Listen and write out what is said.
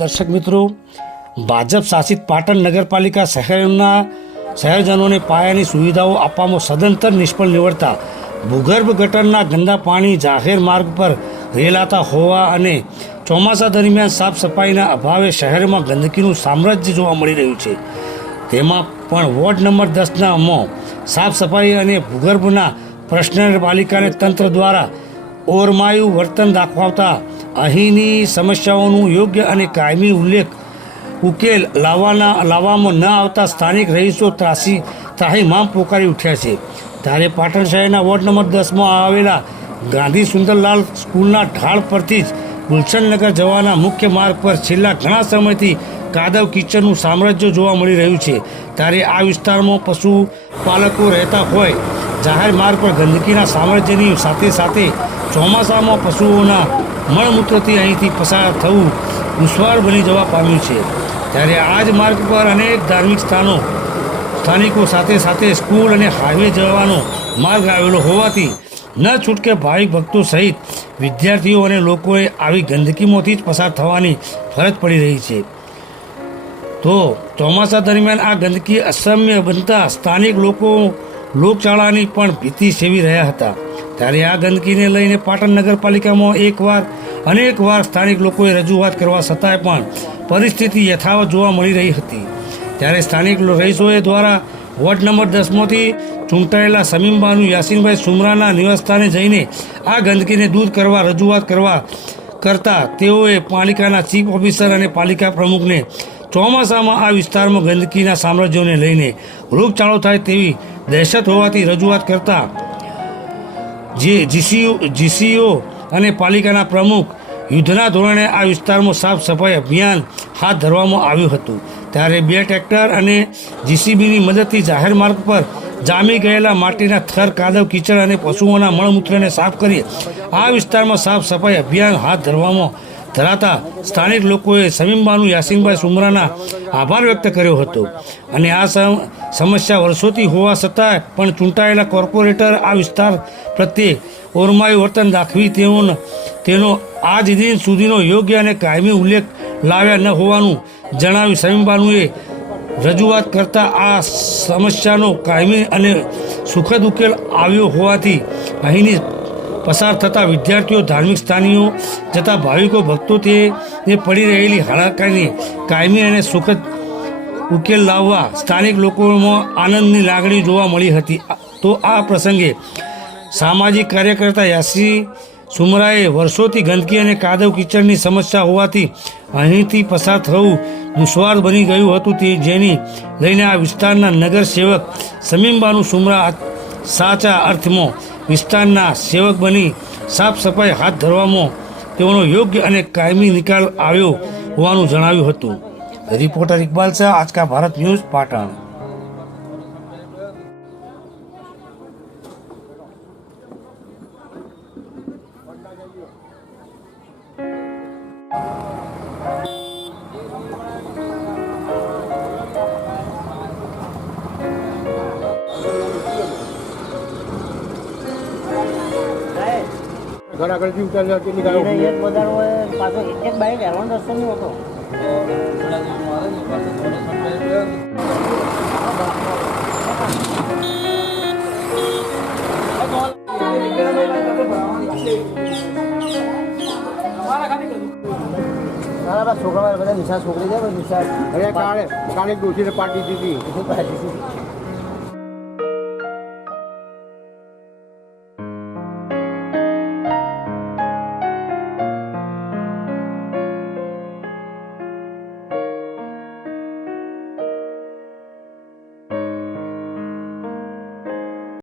દર્શક મિત્રો, ભાજપ શાસિત પાટણ નગરપાલિકા શહેરના શહેરજનોને પાયાની સુવિધાઓ આપવામાં સદંતર નિષ્ફળ નીવડતા ભૂગર્ભ ગટરના ગંદા પાણી જાહેર માર્ગ પર રેલાતા હોવા અને ચોમાસા દરમિયાન સાફ સફાઈના અભાવે શહેરમાં ગંદકીનું સામ્રાજ્ય જોવા મળી રહ્યું છે. તેમાં પણ વોર્ડ નંબર દસના અમો, સાફ સફાઈ અને ભૂગર્ભના પ્રશ્નપાલિકાને તંત્ર દ્વારા ઓરમાયું વર્તન દાખવતા અહીંની સમસ્યાઓનું યોગ્ય અને કાયમી ઉલ્લેખ ઉકેલ લાવવાના લાવવામાં ન આવતા સ્થાનિક રહીશો ત્રાસી ત્રાહીમામ પોકારી ઉઠ્યા છે. ત્યારે પાટણ શહેરના વોર્ડ નંબર દસમાં આવેલા ગાંધી સુંદરલાલ સ્કૂલના ઢાળ પરથી જ ગુલશનનગર જવાના મુખ્ય માર્ગ પર છેલ્લા ઘણા સમયથી કાદવ કિચનનું સામ્રાજ્ય જોવા મળી રહ્યું છે. ત્યારે આ વિસ્તારમાં પશુ પાલકો રહેતા હોય, જાહેર માર્ગ પર ગંદકીના સામ્રાજ્યની સાથે સાથે ચોમાસામાં પશુઓના મળમૂત્રથી અહીંથી પસાર થવું દુશ્વાર બની જવા પામ્યું છે. ત્યારે આ જ માર્ગ પર અનેક ધાર્મિક સ્થાનો, સ્થાનિકો સાથે સાથે સ્કૂલ અને હાઈવે જવાનો માર્ગ આવેલો હોવાથી ન છૂટકે ભાવિક ભક્તો સહિત વિદ્યાર્થીઓ અને લોકોએ આવી ગંદકીમાંથી જ પસાર થવાની ફરજ પડી રહી છે. તો ચોમાસા દરમિયાન આ ગંદકી અસમ્ય બનતા સ્થાનિક લોકો લોકચાળાની પણ ભીતિ સેવી રહ્યા હતા. ત્યારે આ ગંદકીને લઈને પાટણ નગરપાલિકામાં એકવાર, અનેકવાર સ્થાનિક લોકોએ રજૂઆત કરવા છતાંય પણ પરિસ્થિતિ યથાવત જોવા મળી રહી હતી. ત્યારે સ્થાનિક રહીશોએ દ્વારા વોર્ડ નંબર દસમાંથી ચૂંટાયેલા સમીમબાનુ યાસીનભાઈ સુમરાના નિવાસસ્થાને જઈને આ ગંદકીને દૂર કરવા રજૂઆત કરવા કરતા તેઓએ પાલિકાના ચીફ ઓફિસર અને પાલિકા પ્રમુખને ચોમાસામાં આ વિસ્તારમાં ગંદકીના સામ્રાજ્યોને લઈને રોગચાળો થાય તેવી દહેશત હોવાથી રજૂઆત કરતા જે જીસીઓ જીસીઓ અને પાલિકાના પ્રમુખ યુદ્ધના ધોરણે આ વિસ્તારમાં સાફ સફાઈ અભિયાન હાથ ધરવામાં આવ્યું હતું. ત્યારે બે ટ્રેક્ટર અને જીસીબીની મદદથી જાહેર માર્ગ પર જામી ગયેલા માટીના થર, કાદવ, કીચડ અને પશુઓના મળમૂત્રને સાફ કરી આ વિસ્તારમાં સાફ સફાઈ અભિયાન હાથ ધરવામાં ધરાતા સ્થાનિક લોકોએ સમીમબાનુ યાસીનભાઈ સુમરાના આભાર વ્યક્ત કર્યો હતો. અને આ સમ- સમસ્યા વર્ષોથી હોવા છતાં પણ ચૂંટાયેલા કોર્પોરેટર આ વિસ્તાર પ્રત્યે ઓરમાયું વર્તન દાખવી તેઓનો, તેનો આજ દિન સુધીનો યોગ્ય અને કાયમી ઉલ્લેખ લાવ્યા ન હોવાનું જણાવી સમીમબાનુએ રજૂઆત કરતા આ સમસ્યાનો કાયમી અને સુખદ ઉકેલ આવ્યો હોવાથી અહીંની પસાર થતા વિદ્યાર્થીઓ, ધાર્મિક સ્થાનીઓ જતા ભાવિકો ભક્તો તે પડી રહેલી હાલાકાની કાયમી અને સુખદ ઉકેલ લાવવા સ્થાનિક લોકોમાં આનંદની લાગણી જોવા મળી હતી. તો આ પ્રસંગે સામાજિક કાર્યકર્તા યાસી સુમરાએ વર્ષોથી ગંદકી અને કાદવ કિચડની સમસ્યા હોવાથી અહીંથી પસાર થવું દુશ્વાર બની ગયું હતું. તે જેની લઈને આ વિસ્તારના નગર સેવક સમીમબાનુ સુમરા સાચા અર્થમાં વિસ્તારના સેવક બની સાફ સફાઈ હાથ ધરવામાં તેઓનો યોગ્ય અને કાયમી નિકાલ આવ્યો હોવાનું જણાવ્યું હતું. Reporter Iqbal Shah Aajka Bharat news Patan. ઘર આગળથી ઉતાર્યા કેટલી ગાયો એક બજાર હોય પાછો એક બાઈક એલોન રસ્તો નહીં હોતો મારા બા છોકરા બધા નિશા છોકરી છે નિશા કાલે કાલે ડોશીને પાર્ટી દીધી. પાર્ટી છે